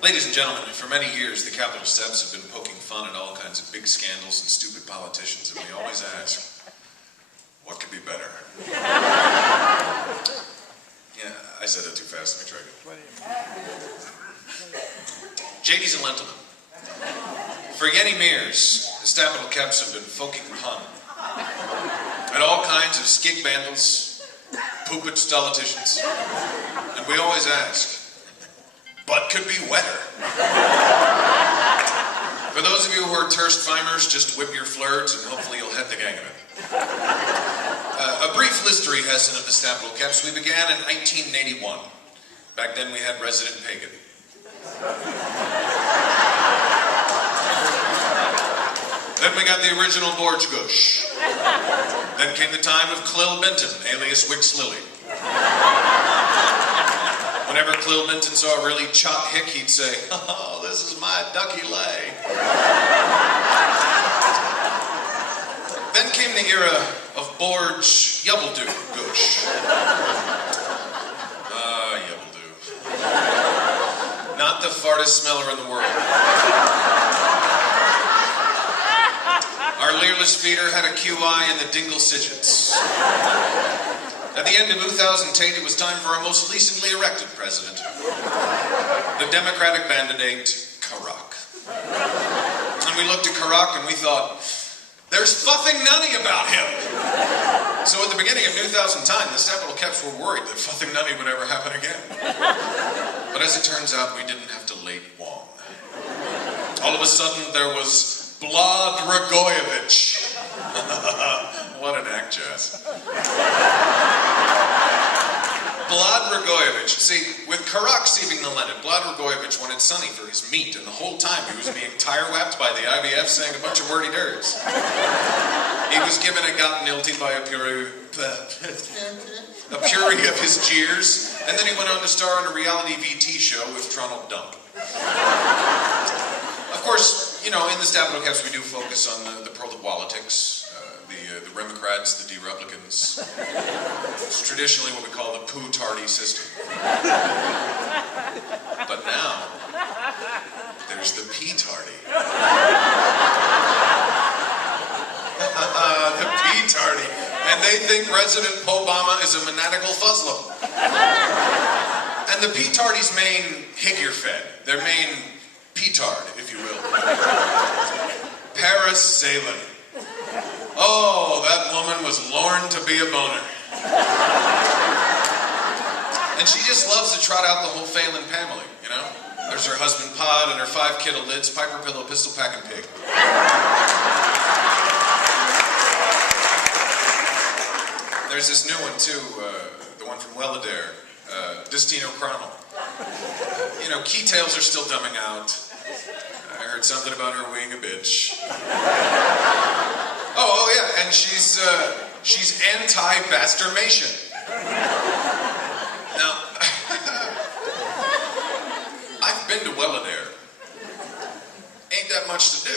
Ladies and gentlemen, for many years, the Capitol steps have been poking fun at all kinds of big scandals and stupid politicians, and we always ask, what could be better? Yeah, I said that too fast. Let me try again. Ladies and gentlemen, for many years, the Capitol Caps have been poking fun at all kinds of skig bandles, poopage politicians, and we always ask, what could be wetter? For those of you who are terst fimers, just whip your flirts and hopefully you'll head the gang of it. A brief history lesson of the Capitol Caps. We began in 1981. Back then we had Resident Pagan. Then we got the original Borge Gush. Then came the time of Clill Benton, alias Wix Lily. Whenever Clill Benton saw a really chot hick, he'd say, "Oh, this is my ducky lay." Then came the era of Borge Yubbledoo Gush. Yubbledoo. Not the fartest smeller in the world. Our leerless feeder had a QI in the dingle sigits. At the end of 2008, it was time for our most recently elected president, the Democratic candidate, Karak. And we looked at Karak and we thought, there's fucking nunny about him. So at the beginning of 2010, the Capitol Caps were worried that fucking nunny would ever happen again. But as it turns out, we didn't have to late long. All of a sudden, there was Blad Dragoyevich. What an act, Jazz. Blad Dragoyevich. See, with Karak receiving the Lenin, Blad Dragoyevich wanted Sonny for his meat, and the whole time he was being tire-whapped by the IVF saying a bunch of wordy dirts. He was given a got-nilty by a puree of his jeers, and then he went on to star in a reality VT show with Tronald Dump. Of course, you know, in the Capitol Caps we do focus on the politics. The Democrats, the De-Republicans. It's traditionally what we call the poo-tardy system. But now, there's the pee-tardy. The pee-tardy. And they think President Obama is a maniacal fuzzlum. And the pee-tardy's main figurehead, their main petard, if you will. Paris Salin. Oh, that woman was lorn to be a boner. And she just loves to trot out the whole Phelan family, you know? There's her husband Pod and her 5 kiddo lids, Piper Pillow, Pistol Packin' Pig. There's this new one too, the one from Welladare, Destino Cronel. You know, keytails are still dumbing out. I heard something about her being a bitch. Oh yeah, and she's anti-basturmation. Now, I've been to Welladare. Ain't that much to do.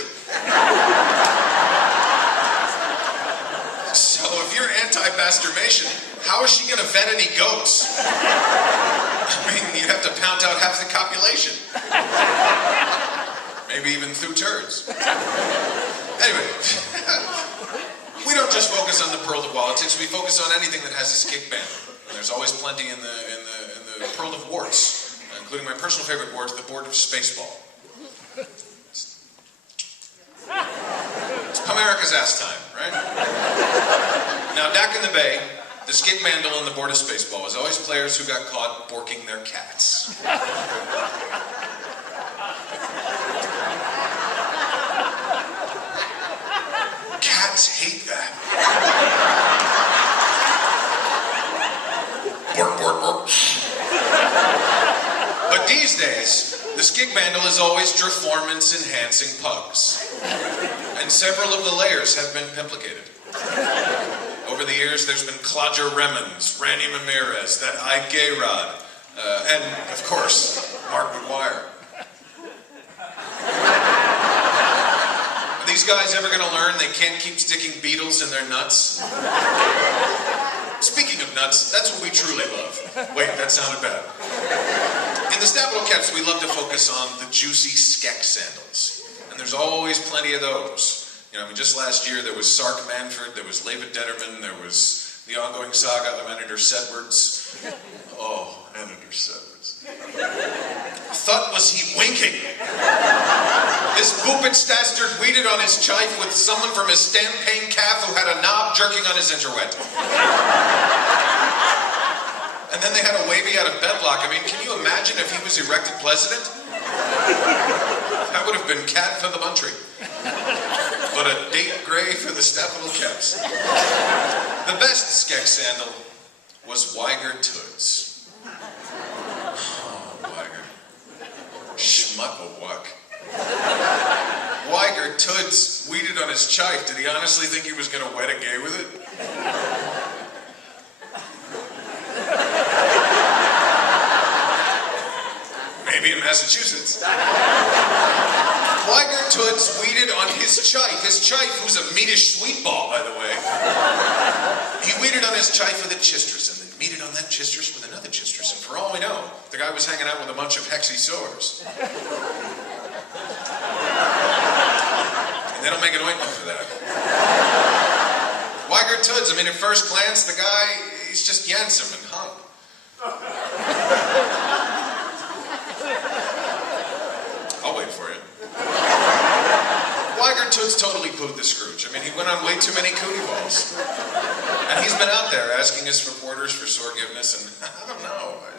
So if you're anti-basturmation, how is she gonna vet any goats? I mean, you'd have to pound out half the copulation. Maybe even through turds. Anyway, we don't just focus on the Pearl of Politics, we focus on anything that has a skig band. And there's always plenty in the Pearl of Warts, including my personal favorite wart, the Board of Spaceball. It's Pamerica's ass time, right? Now, back in the Bay, the skig bandle and the Board of Spaceball was always players who got caught borking their cats. Cats hate that. Bork, bork, bork. But these days, the skig bandle is always performance-enhancing pugs. And several of the layers have been implicated. Over the years, there's been Claudia Remmons, Randy Ramirez, that I Gay Rod, and, of course, Mark McGuire. Are these guys ever going to learn they can't keep sticking beetles in their nuts? Speaking of nuts, that's what we truly love. Wait, that sounded bad. In the Stapleton Caps, we love to focus on the juicy skeck sandals. And there's always plenty of those. You know, I mean, just last year there was Sark Manford, there was Leva Detterman, there was the ongoing saga of Editor Sedwards. Oh, Editor Sedwards. Thought was he winking? This boopit stastard weeded on his chife with someone from his stampane calf who had a knob jerking on his interwet. And then they had a wavy out of wedlock. I mean, can you imagine if he was elected president? That would have been cat for the country. But a date gray for the Stapleton Caps. The best skeck sandal was Weiger Toods. Oh, Weiger. Schmuck-a-wuck. Weiger Toods weeded on his chife. Did he honestly think he was going to wed a gay with it? Maybe in Massachusetts. Weiger Toods weeded on his chife. His chife, who's a meatish sweet ball, by the way. He weeded on his chife with a chistress, and then weeded on that chistress with another chistress. And for all we know, the guy was hanging out with a bunch of hexy sores. And they don't make an ointment for that. Weiger Toods, I mean, at first glance, the guy, he's just Yansum and hung. I'll wait for you. Weiger Toods totally pooed the Scrooge. I mean, he went on way too many cootie balls. And he's been out there asking his reporters for forgiveness, and I don't know. I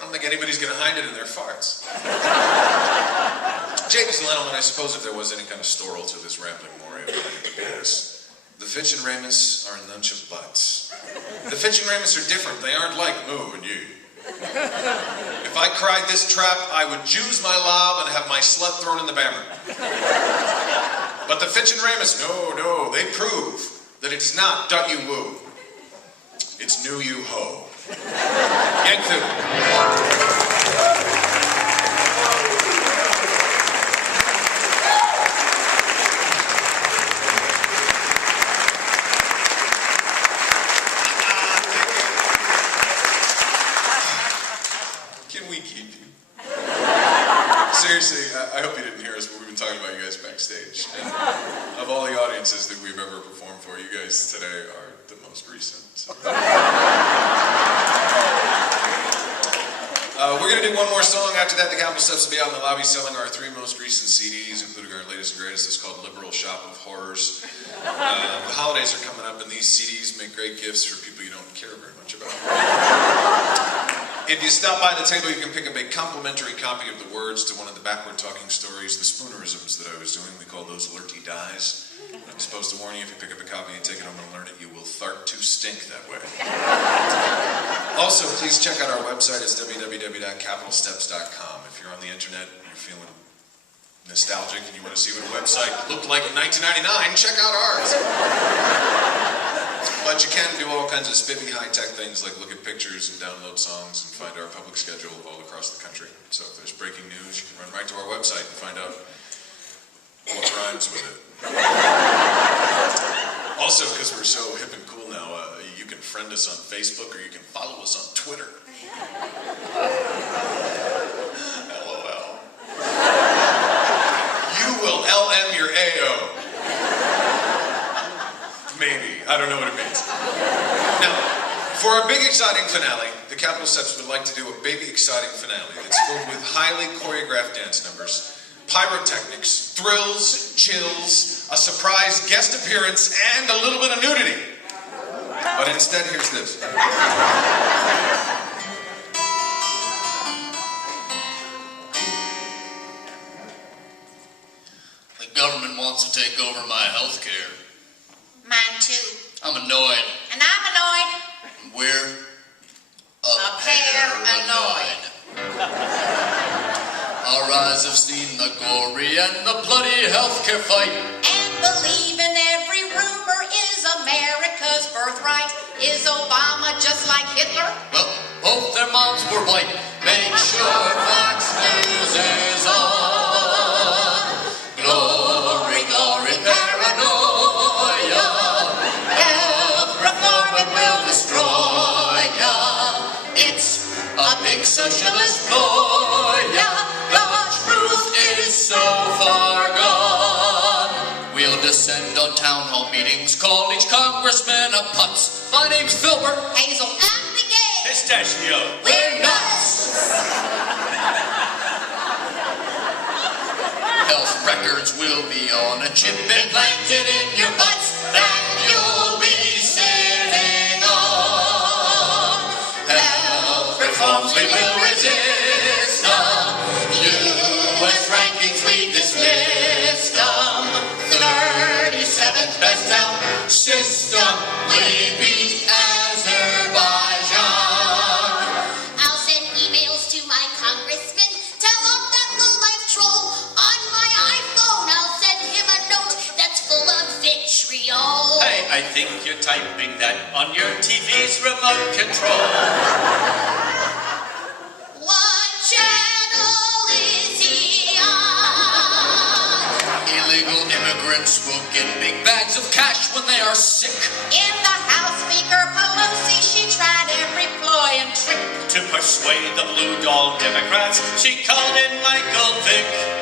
don't think anybody's going to hide it in their farts. Ladies and gentlemen, I suppose if there was any kind of storal to this rambling moray, it would be this. The Fitch and Ramus are a nunch of butts. The Fitch and Ramus are different. They aren't like moo and you. If I cried this trap, I would juice my lob and have my slut thrown in the bammer. But the Fitch and Ramus, no, they prove that it is not dot you woo. It's new you ho. Yank through. Seriously, I hope you didn't hear us, but we've been talking about you guys backstage. And of all the audiences that we've ever performed for, you guys today are the most recent. So. We're going to do one more song. After that, the Capitol Steps will be out in the lobby selling our 3 most recent CDs, including our latest and greatest. It's called Liberal Shop of Horrors. The holidays are coming up, and these CDs make great gifts for people you don't care very much about. If you stop by the table, you can pick up a complimentary copy of the words to one of the backward talking stories, the spoonerisms that I was doing. We call those lurty dies. I'm supposed to warn you, if you pick up a copy and take it home and learn it, you will fart to stink that way. Also, please check out our website. It's www.capitalsteps.com. If you're on the internet and you're feeling nostalgic and you want to see what a website looked like in 1999, check out ours. But you can do all kinds of spiffy high-tech things like look at pictures and download songs and find our public schedule all across the country. So if there's breaking news, you can run right to our website and find out what rhymes with it. Also, because we're so hip and cool now, you can friend us on Facebook or you can follow us on Twitter. LOL. You will LM your AO. Maybe. I don't know what it means. Now, for our big exciting finale, the Capitol Steps would like to do a big exciting finale that's filled with highly choreographed dance numbers, pyrotechnics, thrills, chills, a surprise guest appearance, and a little bit of nudity. But instead, here's this. The government wants to take over my health care. Mine too. I'm annoyed. And I'm annoyed. We're a pair annoyed. Our eyes have seen the gory and the bloody healthcare fight. And believe in every rumor is America's birthright. Is Obama just like Hitler? Well, both their moms were white. Make sure Fox News is on. Glory, glory, paranoia. Health reform, it will destroy ya. It's a big socialist ploy. attend on town hall meetings, call each congressman a putz. My name's Filbert. Hazel and the gay. Pistachio. We're nuts. Health records will be on a chip implanted in your butts that you'll be sitting on. Health reforms we will resist them. U.S. rankings we dismissed them. 37th best health system we beat Azerbaijan. I'll send emails to my congressman. Tell him that low-life troll on my iPhone. I'll send him a note that's full of vitriol. Hey, I think you're typing that on your TV's remote control. What channel is he on? Illegal immigrants will get big bags of cash when they are sick. In the House, Speaker Pelosi, she tried every ploy and trick. To persuade the blue doll Democrats, she called in Michael Vick.